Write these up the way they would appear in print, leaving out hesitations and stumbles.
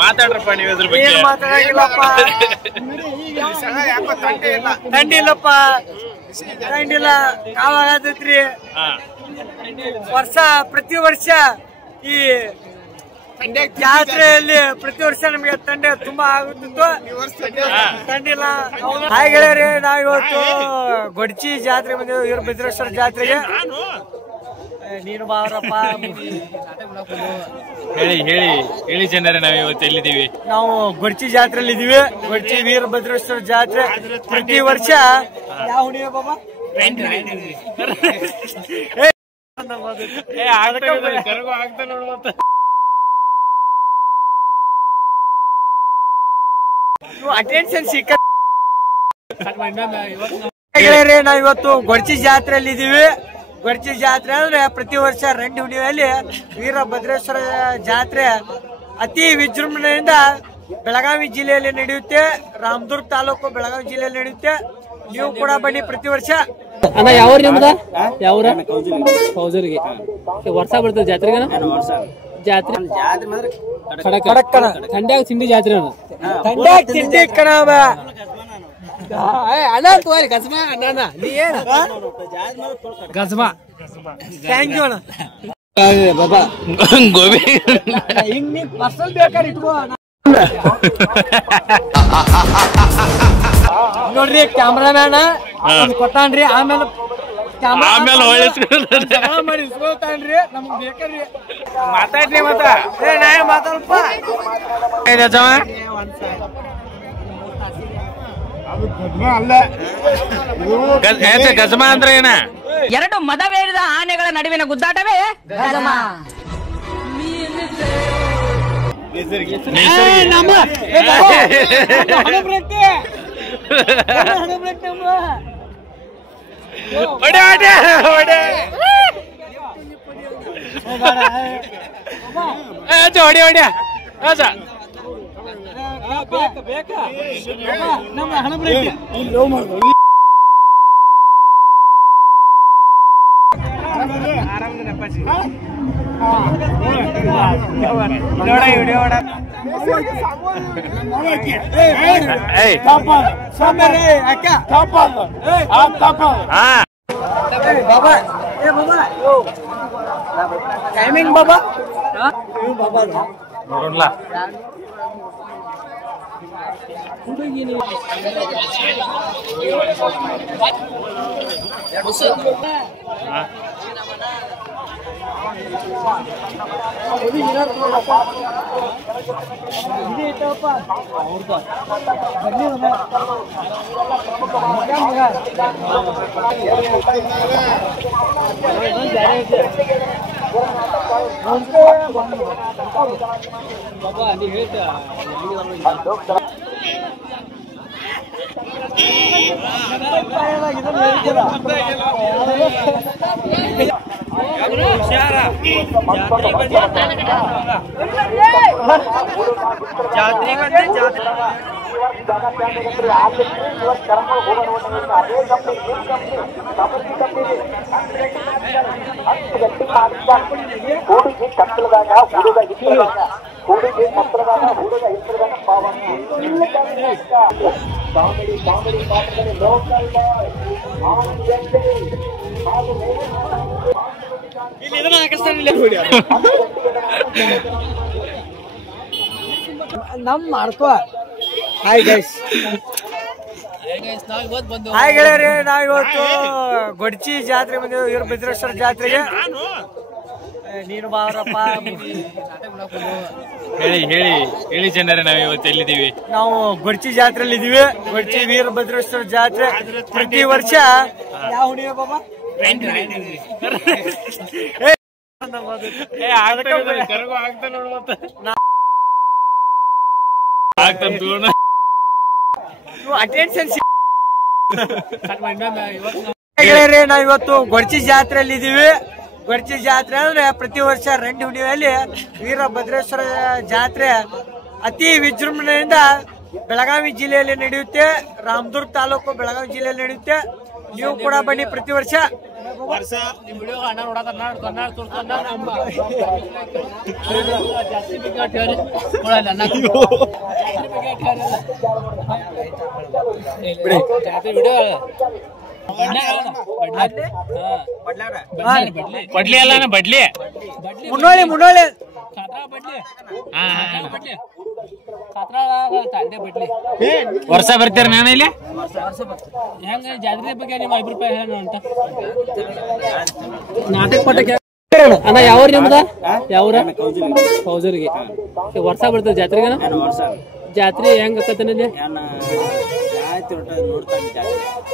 ಮಾತಾಡ್ರಪ್ಪ ನೀವು ಇದ್ರ ಬಗ್ಗೆ. ಏನ್ ಮಾತಾಡಂಗಿಲ್ಲಪ್ಪ, ತಂಡಿಲ್ಲಪ್ಪ, ತಂಡಿಲ್ಲ. ಕಾವಾಗತೈತ್ರಿ ವರ್ಷ, ಪ್ರತಿ ವರ್ಷ ಈ ಜಾತ್ರೆಯಲ್ಲಿ ಪ್ರತಿ ವರ್ಷ ನಮಗೆ ತಂಡ ತುಂಬಾ ಆಗುತ್ತಿತ್ತು. ತಂಡಿಲ್ಲ. ಹಾಯ್ ಗೆಳೆಯರೇ, ನಾವಿವತ್ತು ಗೊಡ್ಚಿ ಜಾತ್ರೆ ಬಂದಿದ್ದೇವೆ, ವೀರಭದ್ರೇಶ್ವರ ಜಾತ್ರೆಗೆ. ನೀನು ಬಾರಪ್ಪ. ಹೇಳಿ ಹೇಳಿ ಹೇಳಿ ಜನರೇ, ನಾವ್ ಇವತ್ತು ಎಲ್ಲಿದ್ದೀವಿ? ನಾವು ಗೊಡ್ಚಿ ಜಾತ್ರೆಯಲ್ಲಿ ಇದೀವಿ. ಗೊಡ್ಚಿ ವೀರಭದ್ರೇಶ್ವರ ಜಾತ್ರೆ ಪ್ರತಿ ವರ್ಷ ಯಾವ ಹುಣ್ಣಿಮೆ ಬಾಬಾ? ಆಗ್ತಾ ನೋಡು ಮತ್ತೆ. ಅಟೆನ್ಷನ್ ಸಿಕ್ಕ. ನಾವಿವತ್ತು ಗೊಡ್ಚಿ ಜಾತ್ರೆಯಲ್ಲಿ ಇದೀವಿ. ಗೊಡ್ಚಿ ಜಾತ್ರೆ ಅಂದ್ರೆ ಪ್ರತಿ ವರ್ಷ ರಂಡಿ ಹುಣ್ಣಿಮೆಯಲ್ಲಿ ವೀರಭದ್ರೇಶ್ವರ ಜಾತ್ರೆ ಅತಿ ವಿಜೃಂಭಣೆಯಿಂದ ಬೆಳಗಾವಿ ಜಿಲ್ಲೆಯಲ್ಲಿ ನಡೆಯುತ್ತೆ. ರಾಮದುರ್ಗ ತಾಲೂಕು ಬೆಳಗಾವಿ ಜಿಲ್ಲೆಯಲ್ಲಿ ನಡೆಯುತ್ತೆ. ನೀವು ಕೂಡ ಬನ್ನಿ ಪ್ರತಿ ವರ್ಷ. ಅಣ್ಣ ಯಾವ ನಿಮ್ದ? ಯಾವ ಕೌಜರಿಗೆ ವರ್ಷ ಬರ್ತದೆ ಜಾತ್ರೆಗೆ? ಜಾತ್ರೆ ಥಂಡ್ಯಾಗ ತಿಂಡಿ ಜಾತ್ರೆ ಥಂಡ್ಯಾಗ ತಿಂಡಿ ಕಣವ. ಅಣ್ಣ ತೋರಿ ಗಸ್ಮಾ ಅಣ್ಣ, ನೀ ಏನ ಗಸ್ಮಾ? ಥ್ಯಾಂಕ್ ಯು ಅಣ್ಣ. ಬಾಬಾ ಗೋಬಿ ಹಿಂಗ್ ನೀ ಪರ್ಸನಲ್ ಬೇಕಾದ್ರೆ ಇಟ್ಕೋ. ನೋಡ್ರಿ ಕ್ಯಾಮ್ರಾಮ್ಯಾನ ಕೊಟ್ಟಾನ್ರಿ, ಆಮೇಲೆ ಮಾಡಿ ಇಸ್ಕೊಳ್ತಾನ್ರಿ. ನಮ್ಗ್ ಬೇಕ್ರಿ. ಮಾತಾಡ್ರಿ ಮತ್ತ. ನಾ ಮಾತಾಡಪ್ಪ. ಗಜಮ ಅಂದ್ರೆ ಏನ? ಎರಡು ಮದವೇರಿದ ಆನೆಗಳ ನಡುವಿನ ಗುದ್ದಾಟವೇ ಗಜಮ. ಹೊಡಿ ಹೊಡಿ ಟೈಮಿಂಗ್ ಬಾಬಾ ನೋಡೋಣ. ನಮ್ ಮಾಡ್ಕೋ. ಹಾಯ್ ಗೈಸ್, ಹಾಯ್ ಗೆಳೆಯರೇ, ನಾವಿವತ್ತು ಗೊಡ್ಚಿ ಜಾತ್ರೆ ಬಂದಿದ್ದೇವೆ, ವೀರಭದ್ರೇಶ್ವರ ಜಾತ್ರೆಗೆ. ನೀನು ಬಾರಪ್ಪ. ಹೇಳಿ ಹೇಳಿ ಹೇಳಿ ಜನರೇ, ನಾವ್ ಇವತ್ತು ಎಲ್ಲಿದ್ದೀವಿ? ನಾವು ಗೊಡ್ಚಿ ಜಾತ್ರೆಯಲ್ಲಿ ಇದೀವಿ. ಗೊಡ್ಚಿ ವೀರಭದ್ರೇಶ್ವರ ಜಾತ್ರೆ ಪ್ರತಿ ವರ್ಷ ಯಾವ ಹುಣ್ಣಿಮೆ ಬಾಬಾ? ಆಗ್ತಾ ನೋಡು ಮತ್ತೆ. ಅಟೆನ್ಷನ್ ನಾವಿವತ್ತು ಗೊಡ್ಚಿ ಜಾತ್ರೆಯಲ್ಲಿ ಇದೀವಿ. ಗೊಡ್ಚಿ ಜಾತ್ರೆ ಅಂದ್ರೆ ಪ್ರತಿ ವರ್ಷ ರಂಡಿ ಹುಣ್ಣಿಮೆಯಲ್ಲಿ ವೀರಭದ್ರೇಶ್ವರ ಜಾತ್ರೆ ಅತಿ ವಿಜೃಂಭಣೆಯಿಂದ ಬೆಳಗಾವಿ ಜಿಲ್ಲೆಯಲ್ಲಿ ನಡೆಯುತ್ತೆ. ರಾಮದುರ್ಗ ತಾಲೂಕು ಬೆಳಗಾವಿ ಜಿಲ್ಲೆಯಲ್ಲಿ ನಡೆಯುತ್ತೆ. ನೀವು ಕೂಡ ಬನ್ನಿ ಪ್ರತಿ ವರ್ಷ. ವರ್ಷ ನಿಮ್ ವಿಡಿಯೋ ಅಣ್ಣ ನೋಡಕ ಕನ್ನಡ ತೋರ್ಸ್ಕೊಂಡ ಜಾಸ್ತಿ ಬಗ್ಗೆ ಹೇಳಿ ಕೊಡಲ್ಲ ಅಣ್ಣ ಜಾಸ್ತಿ ವಿಡಿಯೋ ಬಡ್ಲಿ ಅಲ್ಲ ಬಡ್ಲಿ ಮುನ್ನೋಳಿ ಮುನ್ನೋಳಿ ವರ್ಷ ಬರ್ತೀರ ನಾನು ಇಲ್ಲಿ ಹೆಂಗ ಜಾತ್ರೆ ಬಗ್ಗೆ ನಿಮ್ಮ ಅಭಿಪ್ರಾಯ ಹೇಳ ಅಂತ ನಾಟಕ ಪಟ್ಟಕ್ಕೆ ಅಣ್ಣ ಯಾವ್ರ ನಿಮ್ದ ಯಾವ್ರ ಕೌಜರಿಗೆ ವರ್ಷ ಬರ್ತದೆ ಜಾತ್ರೆಗೆ ಜಾತ್ರೆ ಹೆಂಗ ಆಕತ್ತನಲ್ಲಿ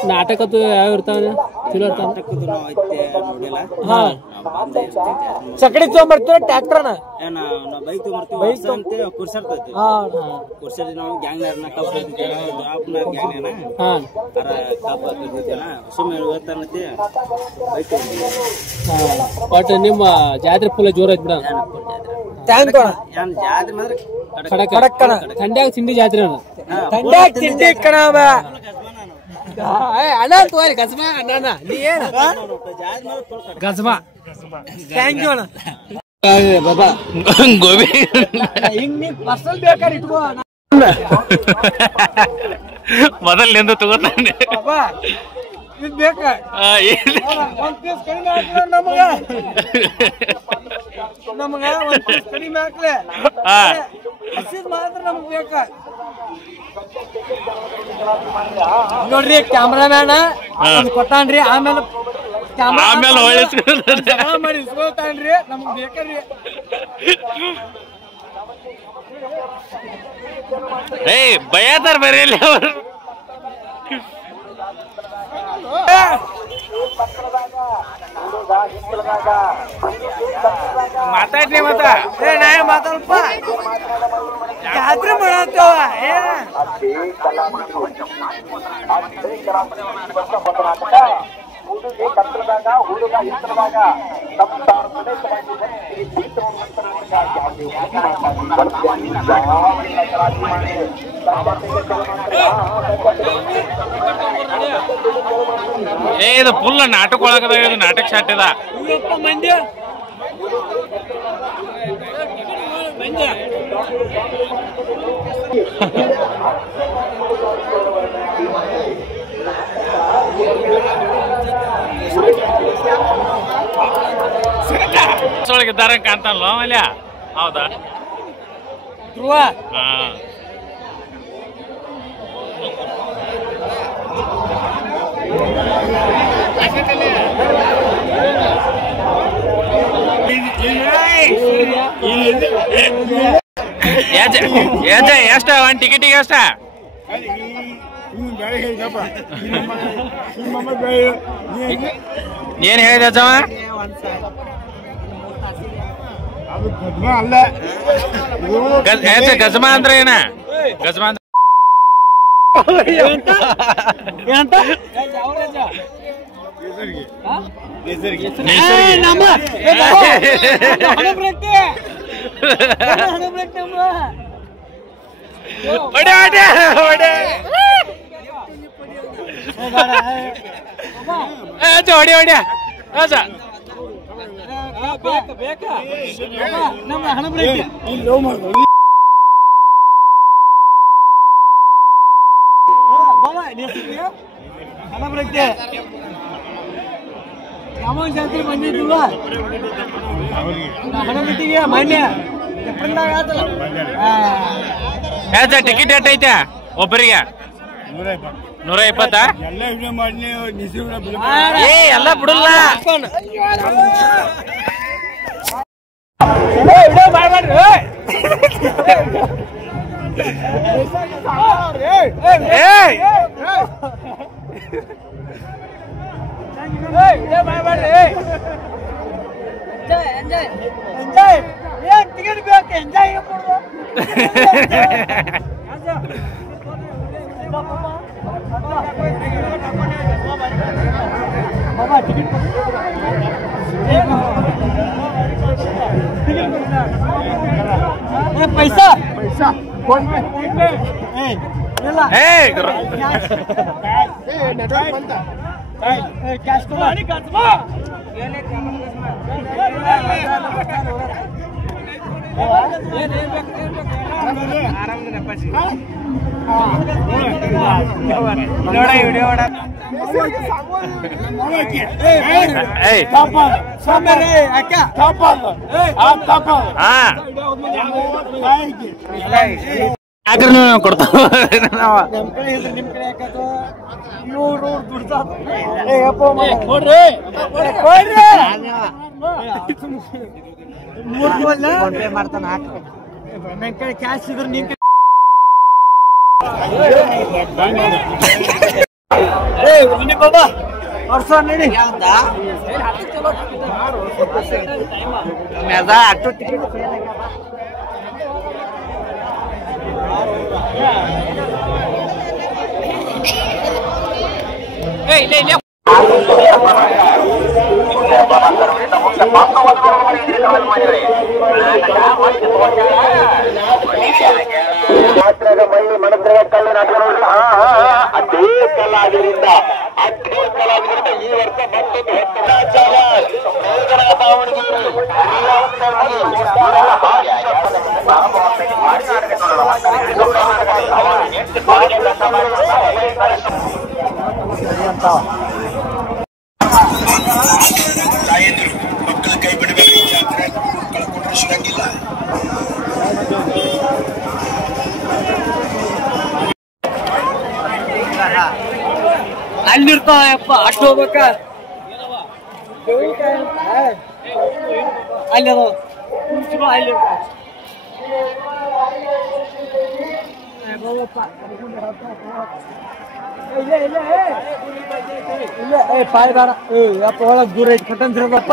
ನಾಟಕದ್ದು ಯಾವ ಇರ್ತಾವ ಚಲೋ ಇರ್ತಾವ ಸಕಡಿ ತಗೊಂಡ್ಬರ್ತೀವಿ ಟ್ರ್ಯಾಕ್ಟರ್ನ ಬಟ್ ನಿಮ್ಮ ಜಾತ್ರೆ ಫುಲ್ ಜೋರ ಐತ್ ಬಿಡ ಥಂಡ್ಯಾಗ ತಿಂಡಿ ಜಾತ್ರೆ ಥಂಡ್ಯಾಗ ತಿಂಡಿ ಕಣವ ಅಣ್ಣ ತೋರಿ ಗಸ್ಮಾ ಅಣ್ಣ ನೀ ಏನ ಗಜ್ಮಾ ಥ್ಯಾಂಕ್ ಯು ಅಣ್ಣ ಬಾಬಾ ಗೋಬಿ ಹಿಂಗ್ ನೀ ಪರ್ಸನಲ್ ಬೇಕಾದ್ರೆ ಇಟ್ಕೋ ಮೊದಲಿಂದ ತಗೋತಾನೆ ಬಾಬಾ ಇದು ಬೇಕಾ ಒಂದ್ ಪೀಸ್ ಕಡಿಮೆ ಹಾಕ್ಲ ನಮಗ ಒಂದ್ ಪೀಸ್ ಕಡಿಮೆ ಹಾಕ್ಲೆ ಹಸಿದ್ ಮಾತ್ರ ನಮ್ಗ್ ಬೇಕಾ ನೋಡ್ರಿ ಕ್ಯಾಮ್ರಾಮ್ಯಾನ ಕೊಟ್ಟಾನ್ರಿ ಆಮೇಲೆ ಮಾಡಿ ಇಸ್ಕೊಳ್ತಾನ್ರಿ ನಮ್ಗ್ ಬೇಕ್ರಿ ಏಯ್ ಬಯ್ಯಾತಾರ ಬರೀಲಿ ಅವರು ಮಾತಾಡ್ರಿ ಮತ್ತ ನಾ ಮಾತಾಡಪ್ಪ ಜಾತ್ರೆ ಮಾಡತ್ತವ ಹುಡುಗಿ ಕತ್ತಲದಾಗ ಹುಡುಗ ಎತ್ತರದಾಗ ಇದು ಫುಲ್ ನಾಟಕ ಒಳಗದ ಇದು ನಾಟಕ ಶಾಟ್ ಇದ ಮಂಡ್ಯ ಒಳಗಿದ್ದಾರೆ ಕಾಣ್ತಾನಲ್ಲ ಅಲ್ಯ ಹೌದಾ ಧ್ರುವ ಹಾ ಎಷ್ಟ ಒಂದ್ ಟಿಕೆಟಿಗೆ ಎಷ್ಟ ಏನ್ ಹೇಳಿದ ಅಜ್ಜವ ಗಜ್ಮಾ ಅಂದ್ರೆ ಏನ ಗಜ್ಮಾ ಅಂದ್ರೆ ಹೊಡಿ ಹೊಡಿಯ ನಮ್ಮ ಹಣ ಬ್ರೇಕ್ ಹಣ ಬ್ರೇಕ್ ಯಾವ ಜಾತ್ರೆ ಬಂದಿದ್ದಿಲ್ವಾ ಹಣ ಬಿಟ್ಟಿಗೆ ಮಾನ್ಯ ಟಿಕೆಟ್ ಎಟ್ ಐತೆ ಒಬ್ಬರಿಗೆ 120 ಏ ಎಲ್ಲ ಬಿಡಲ್ಲ ಟಿಕೆಟ್ ಬೇಕು ಎಂಜಾಯ್ ಬಾಬಾ ಟಿಕೆಟ್ पैसा पैसा नेटवर्क बंद ಕೊಡ್ತಾವ ನಮ್ ಕಡೆ ಇಲ್ರಿ ನಿಮ್ ಕಡೆ ಯಾಕಂದ್ರೆ ಇವ್ರು ದುಡ್ತಾರ ಮಾಡ್ತಾನ ನನ್ ಕಡೆ ಕ್ಯಾಶ್ ಇದ್ರ ನಿನ್ ಬಾಬಾ ವರ್ಷ ನಡಿ ಅಟ್ಟು ಟಿಕೆಟ್ ಮಳ್ಳಿ ಮನಸ್ಸಿನ ಕಲ್ಲಿನ ಅದೇ ಕಲಾವಿದರಿಂದ ಈ ವರ್ಷ ಮತ್ತೊಂದು ತಾಯಂದಿರು ಮಕ್ಕಳ ಕೈ ಬಿಡಬೇಕು. ಈ ಜಾತ್ರೆ ಕಳ್ಕೊಂಡ್ರೆ ಸಿಗಂಗಿಲ್ಲ. ಅಲ್ಲಿರ್ತಾವಪ್ಪ ಅಷ್ಟು ಹೋಗ್ಬೇಕ ಅಲ್ಲಿ ಪಾಯ್ ಬೇಡ ಯಪ್ಪ ಒಳಗ್ ದೂರ ಐತಿ ಕಟ್ಟಂತಿರಪ್ಪ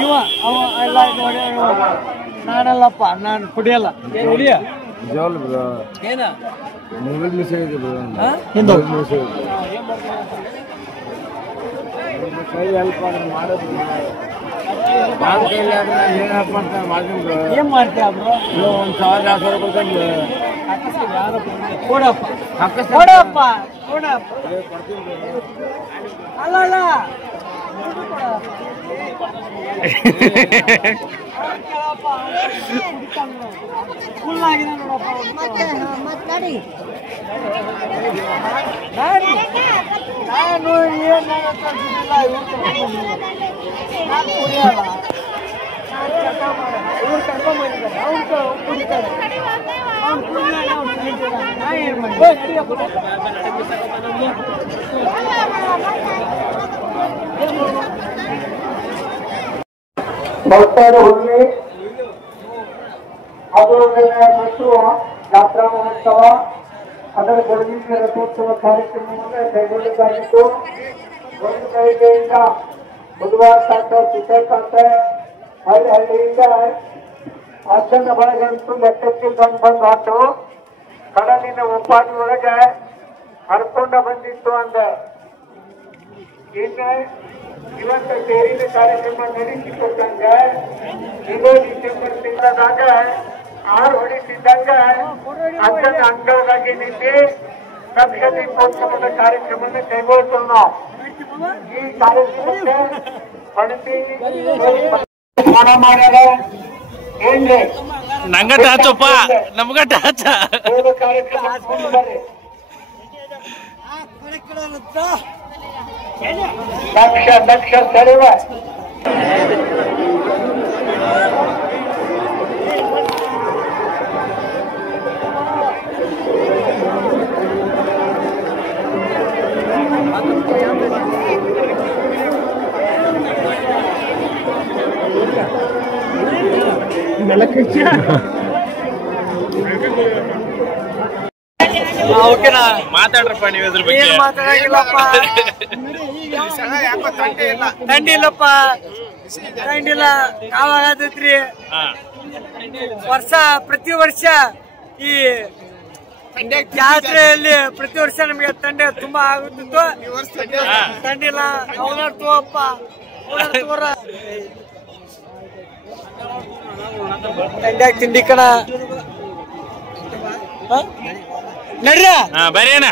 ಇವ ಅವ ಎಲ್ಲ ನೋಡಿ ನಾನಲ್ಲಪ್ಪ ನಾನು ಕುಡಿಯಲ್ಲ ಕುಡಿಯ ಏನ ಹಿಂದೆ ಏನ್ ಮಾಡ್ತೀಯ ಬ್ರೋ? 1,000 ರೂಪಾಯಿ ಕೊಡಪ್ಪ ಕೊಡಪ್ಪ ಕೊಡಪ್ಪ ಅಲ್ಲ ಫುಲ್ ಆಗಿದೆ ನೋಡಪ್ಪ ನಾನು ಏನು ಕುಡಿಯಲ್ಲ ಇವ್ರು ಕರ್ಕೊಂಡ್ಬಂದಿದ್ದಾರೆ ಅವ್ರು ಕುಡಿತಾರೆ ಭಕ್ತರ ಹುಣ್ಣಿ ಅದು ಮತ್ತು ಜಾತ್ರಾ ಮಹೋತ್ಸವ ಅದರ ಕೊಡಗಿನ ರಥೋತ್ಸವ ಕಾರ್ಯಕ್ರಮವನ್ನು ಕೈಗೊಂಡಿದ್ದಾಗಿದ್ದು ಒಂದು ಕೈಗೆಯಿಂದ ಬುಧವಾರ ತಾತ ಚಿತ್ರಕಾಂತ ಹಳ್ಳಿಯಿಂದ ಅಜ್ಜನ ಬಳಗಂತೂ ಲೆಕ್ಕಕ್ಕಿಲ್ದಂಗೆ ಬಂದು ಹೊಟ್ಟು ಕಡಲಿನ ಉಪಾಧಿ ಒಳಗೆ ಹರ್ಕೊಂಡ ಬಂದಿತ್ತು ಅಂದ ಇನ್ನು ಇವತ್ತು ತೇರಿನ ಕಾರ್ಯಕ್ರಮ ನಡೆಸಿಕೊಟ್ಟಂಗ ಇದೇ ಡಿಸೆಂಬರ್ ತಿಂಗಳದಾಗ 6 ಹೊಡಿಸಿದ್ದಂಗ ಅಜ್ಜನ ಅಂಗಳದಾಗಿ ನಿಂತು ಲಕ್ಷ ದೀಪೋತ್ಸವದ ಕಾರ್ಯಕ್ರಮವನ್ನು ಕೈಗೊಳ್ತೇವೆ ನಾವು. ಈ ಕಾರ್ಯಕ್ರಮಕ್ಕೆ ಪಣತಿ ಮಾಡ್ಯಾರ ಏನ್ರಿ ನಂಗಟ್ಟ ಹಚ್ಚಪ್ಪ ನಮ್ಗಟ್ಟ ಹಚ್ಚ ಕಾರ್ಯಕ್ರಮ ಹಾಕೊಂಡಿದ್ದಾರೆ. ಲಕ್ಷ ಸರಿವ ಓಕೆನಾ ಮಾತಾಡ್ರಪ್ಪ ನೀವು ಇದ್ರ ಬಗ್ಗೆ. ಏನ್ ಮಾತಾಡಂಗಿಲ್ಲಪ್ಪ ಥಂಡಿ ಇಲ್ಲಪ್ಪ ಥಂಡಿಲ್ಲ ಯಾವಾಗತ್ರಿ ವರ್ಷ ಪ್ರತಿ ವರ್ಷ ಈ ಜಾತ್ರೆಯಲ್ಲಿ ಪ್ರತಿ ವರ್ಷ ನಮಗೆ ತಂಡೆ ತುಂಬಾ ಆಗುತ್ತಿತ್ತು. ತಂಡಿಲ್ಲ ಅವನಪ್ಪ ತಂಡ್ಯಾಗ ತಿಂಡಿ ಕಣ ನಡ್ರ ಬರೀ ಅಣ್ಣ